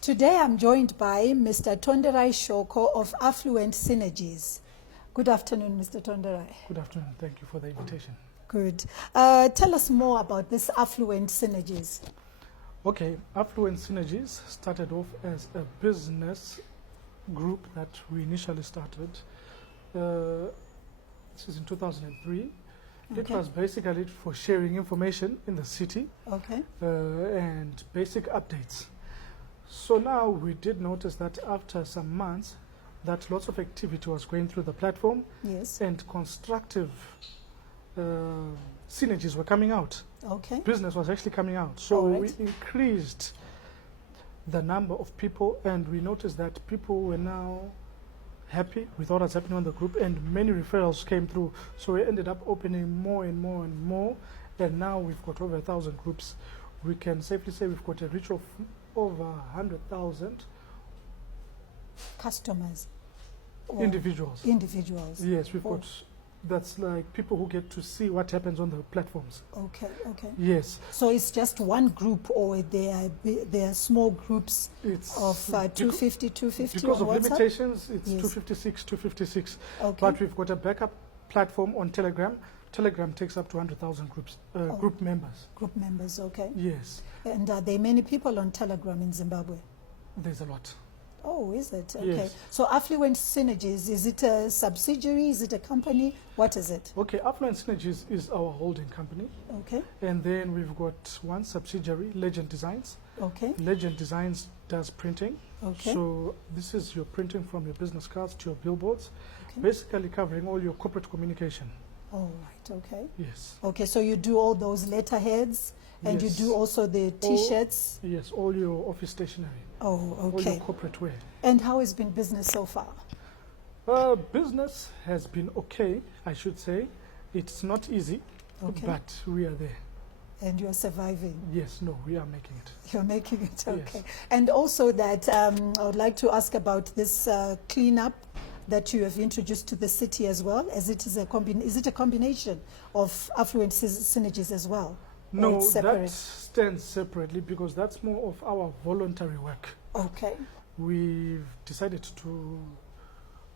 Today I'm joined by Mr. Tonderayi Shoko of Affluent Synegies. Good afternoon, Mr. Tonderayi. Good afternoon. Thank you for the invitation. Good. Tell us more about this Affluent Synegies. Okay, Affluent Synegies started off as a business group that we initially started. This is in 2003. Okay. It was basically for sharing information in the city Okay. and basic updates. So now we did notice that after some months that lots of activity was going through the platform. Yes. And constructive synergies were coming out. Okay. Business was actually coming out. So All right. we increased the number of people, and we noticed that people were now happy with what was happening on the group, and many referrals came through. So we ended up opening more and more and more, and now we've got over 1,000 groups. We can safely say we've got a reach of over 100,000 Customers. Or individuals. Individuals. Yes, we've got, that's like people who get to see what happens on the platforms. Okay. Okay. Yes. So it's just one group, or there are small groups It's of 250, 250 because on of WhatsApp? limitations, it's Yes. 256. Okay. But we've got a backup platform on Telegram. Telegram takes up to 100,000 groups, group members. Group members, okay. Yes, And are there many people on Telegram in Zimbabwe? there's a lot. Oh, is it? Okay. Yes. So Affluent Synegies, is it a subsidiary? Is it a company? What is it? Okay, Affluent Synergies is our holding company. Okay. And then we've got one subsidiary, Legend Designs. Okay. Legend Designs does printing. Okay. So this is your printing from your business cards to your billboards, Okay. basically covering all your corporate communication. All right. Okay. Yes. Okay. So you do all those letterheads, and Yes. you do also the T-shirts. Yes, all your office stationery, Oh, all okay. your corporate wear. And how has been business so far? Business has been okay, I should say. It's not easy, Okay. but we are there. And you're surviving. Yes, no, we are making it. You're making it okay. Yes. And also that I would like to ask about this cleanup that you have introduced to the city as well, as it is is it a combination of Affluent Synergies as well? Or No, it's that separate? stands separately because that's more of our voluntary work. Okay. We've decided to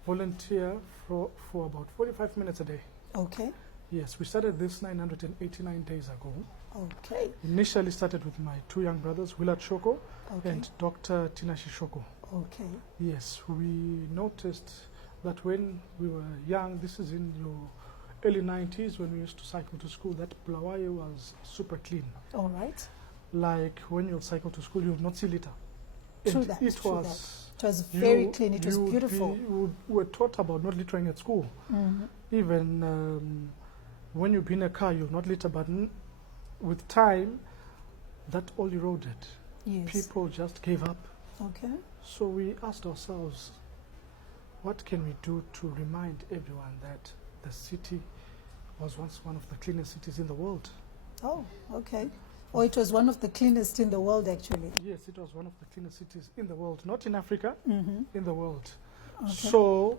volunteer for about 45 minutes a day. Okay. Yes, we started this 989 days ago. Okay. Initially started with my two young brothers, Willard Shoko Okay. and Dr. Tinashi Shoko. Okay. Yes, we noticed that when we were young, this is in your early 90s when we used to cycle to school, that bulawayo was super clean. All right. Like when you cycle to school, you would not see litter. True And that, It true was, It was very you- clean. It was you would beautiful. we were taught about not littering at school. Mhm. Even when you've been in a car, you've not litter, but with time, that all eroded. Yes. People just gave up. Okay. So we asked ourselves, what can we do to remind everyone that the city was once one of the cleanest cities in the world? Oh, okay. Oh, it was one of the cleanest in the world, actually. Yes, it was one of the cleanest cities in the world, not in Africa, Mm-hmm. in the world. Okay. So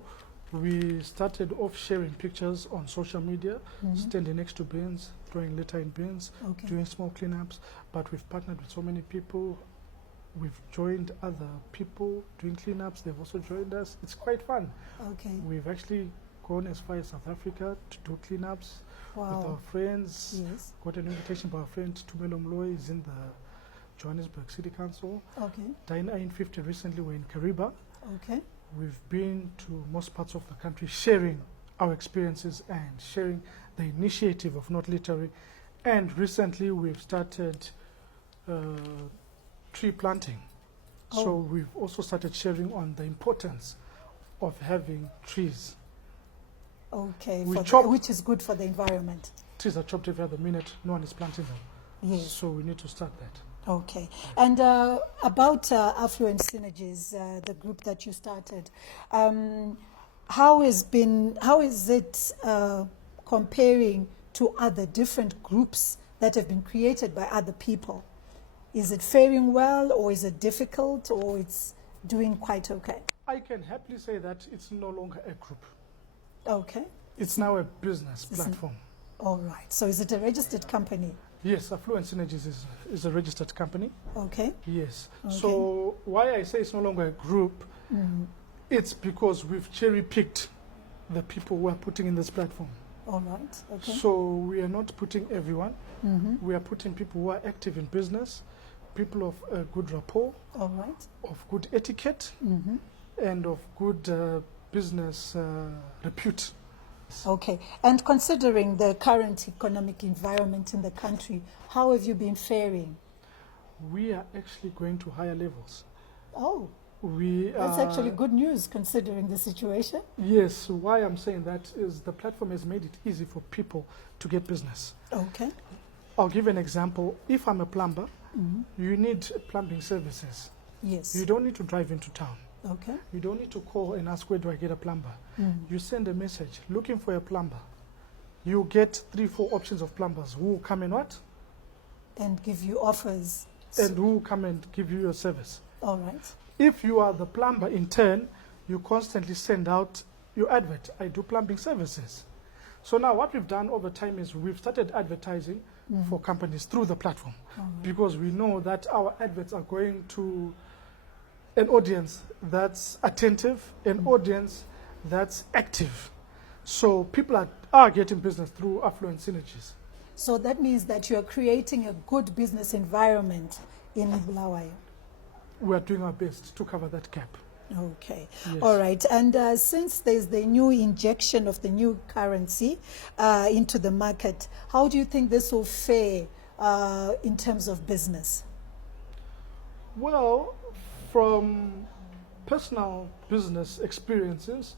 we started off sharing pictures on social media, Mhm. standing next to bins, throwing litter in bins, Okay. doing small cleanups. But we've partnered with so many people. We've joined other people doing cleanups. They've also joined us. It's quite fun. Okay. We've actually gone as far as South Africa to do cleanups with our Wow. friends. Yes. Got an invitation by our friend Tumelo Mloy, is in the Johannesburg City Council. Okay. Dine in 50 recently were in Kariba. Okay. We've been to most parts of the country sharing our experiences and sharing the initiative of not littering. And recently we've started tree planting. So Oh. we've also started sharing on the importance of having trees. Okay. We for chop- which is good for the environment. Trees are chopped every other minute, no one is planting them. Yes. So we need to start that. Okay. And about Affluent Synergies, the group that you started, how is it comparing to other different groups that have been created by other people? Is it faring well, or is it difficult, or it's doing quite okay? I can happily say that it's no longer a group. Okay. It's now a business It's an- platform. All right. So is it a registered company? Yes, Affluent Synegies is a registered company. Okay. Yes. Okay. So why I say it's no longer a group, it's because we've cherry-picked the people who are putting in this platform. All right. Okay. So we are not putting everyone. Mm-hmm. We are putting people who are active in business, people of good rapport, All right. of good etiquette, Mm-hmm. and of good business repute. Okay. And considering the current economic environment in the country, how have you been faring? We are actually going to higher levels. Oh, We that's actually good news considering the situation. Yes, why I'm saying that is the platform has made it easy for people to get business. Okay. I'll give an example. If I'm a plumber, Mm-hmm. you need plumbing services. Yes. You don't need to drive into town. Okay. You don't need to call and ask, where do I get a plumber? You send a message looking for a plumber. You get 3-4 options of plumbers who will come and what? And give you offers. And who will come and give you your service. All right. If you are the plumber in turn, you constantly send out your advert. I do plumbing services. So now what we've done over time is we've started advertising for companies through the platform because we know that our adverts are going to an audience that's attentive, an audience that's active. So people are getting business through Affluent Synegies. So that means that you are creating a good business environment in Bulawayo. We are doing our best to cover that gap. Okay. Yes. All right. And since there's the new injection of the new currency into the market, how do you think this will fare in terms of business? Well, from personal business experiences,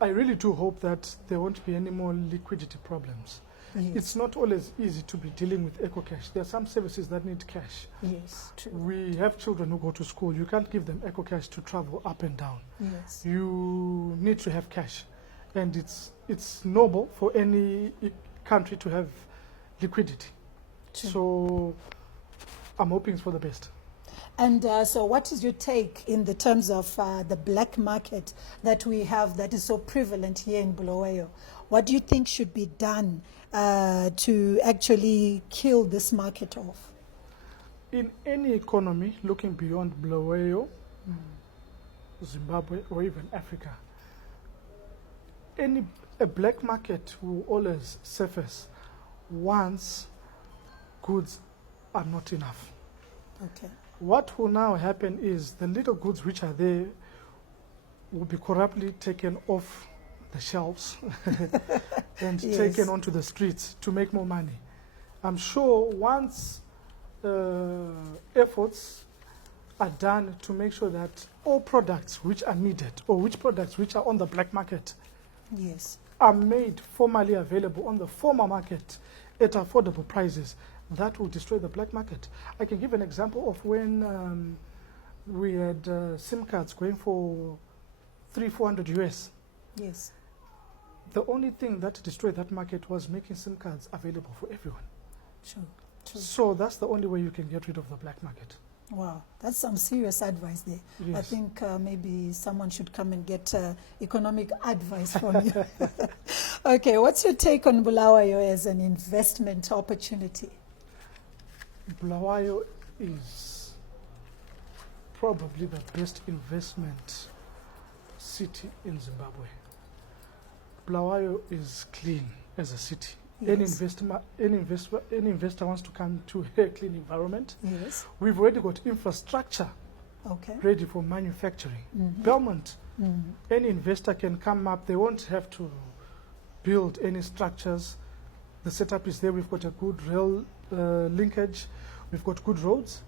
I really do hope that there won't be any more liquidity problems. Yes. It's not always easy to be dealing with EcoCash. There are some services that need cash. Yes, true. We have children who go to school. You can't give them EcoCash to travel up and down. Yes. You need to have cash. And it's noble for any country to have liquidity. True. So I'm hoping it's for the best. And so what is your take in the terms of the black market that we have that is so prevalent here in Bulawayo? What do you think should be done to actually kill this market off? In any economy, looking beyond Bulawayo, Zimbabwe, or even Africa, a black market will always surface once goods are not enough. Okay. What will now happen is the little goods which are there will be corruptly taken off the shelves and Yes. taken onto the streets to make more money. I'm sure once efforts are done to make sure that all products which are needed or which products which are on the black market Yes. are made formally available on the formal market at affordable prices, that will destroy the black market. I can give an example of when we had SIM cards going for $300-400 US. Yes. The only thing that destroyed that market was making SIM cards available for everyone. True. True. So that's the only way you can get rid of the black market. Wow, that's some serious advice there. Yes. I think maybe someone should come and get economic advice from you. Okay, what's your take on Bulawayo as an investment opportunity? Bulawayo is probably the best investment city in Zimbabwe. Bulawayo is clean as a city. Yes. Any investor wants to come to a clean environment. Yes. We've already got infrastructure Okay. ready for manufacturing. Mhm. Belmont, Mhm. any investor can come up. They won't have to build any structures. The setup is there. We've got a good rail linkage. We've got good roads.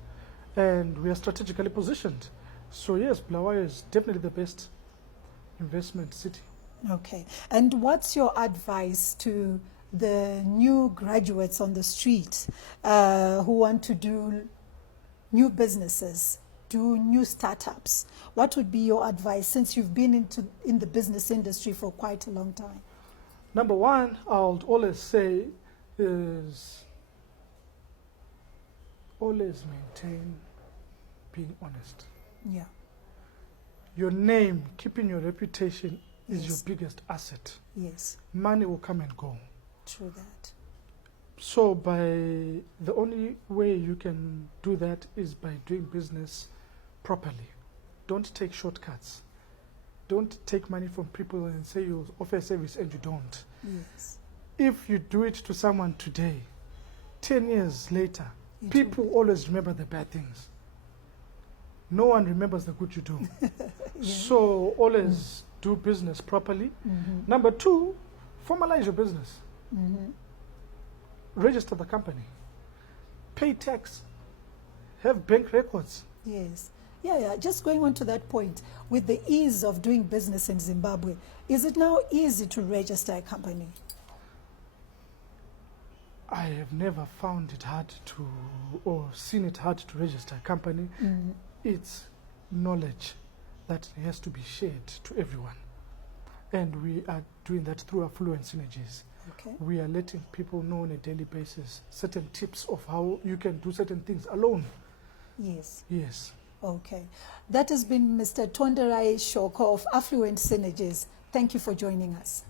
And we are strategically positioned. So yes, Bulawayo is definitely the best investment city. Okay. And what's your advice to the new graduates on the street who want to do new businesses, do new startups? What would be your advice since you've been in the business industry for quite a long time? Number one, I'll always say is always maintain being honest. Yeah. Your name, keeping your reputation is Yes. your biggest asset. Yes. Money will come and go. True that. So the only way you can do that is by doing business properly. Don't take shortcuts. Don't take money from people and say you offer a service and you don't. Yes. If you do it to someone today, 10 years later, You people always remember the bad things. No one remembers the good you do. So always do business properly. Number 2, formalize your business. Register the company. Pay tax. Have bank records. Yes. Yeah. Just going on to that point, with the ease of doing business in Zimbabwe, is it now easy to register a company? I have never found it hard to, or seen it hard to register a company. It's knowledge that has to be shared to everyone. And we are doing that through affluent synergies. Okay. We are letting people know on a daily basis certain tips of how you can do certain things alone. Yes. Yes. Okay. That has been Mr. Tonderayi Shoko of Affluent Synegies. Thank you for joining us.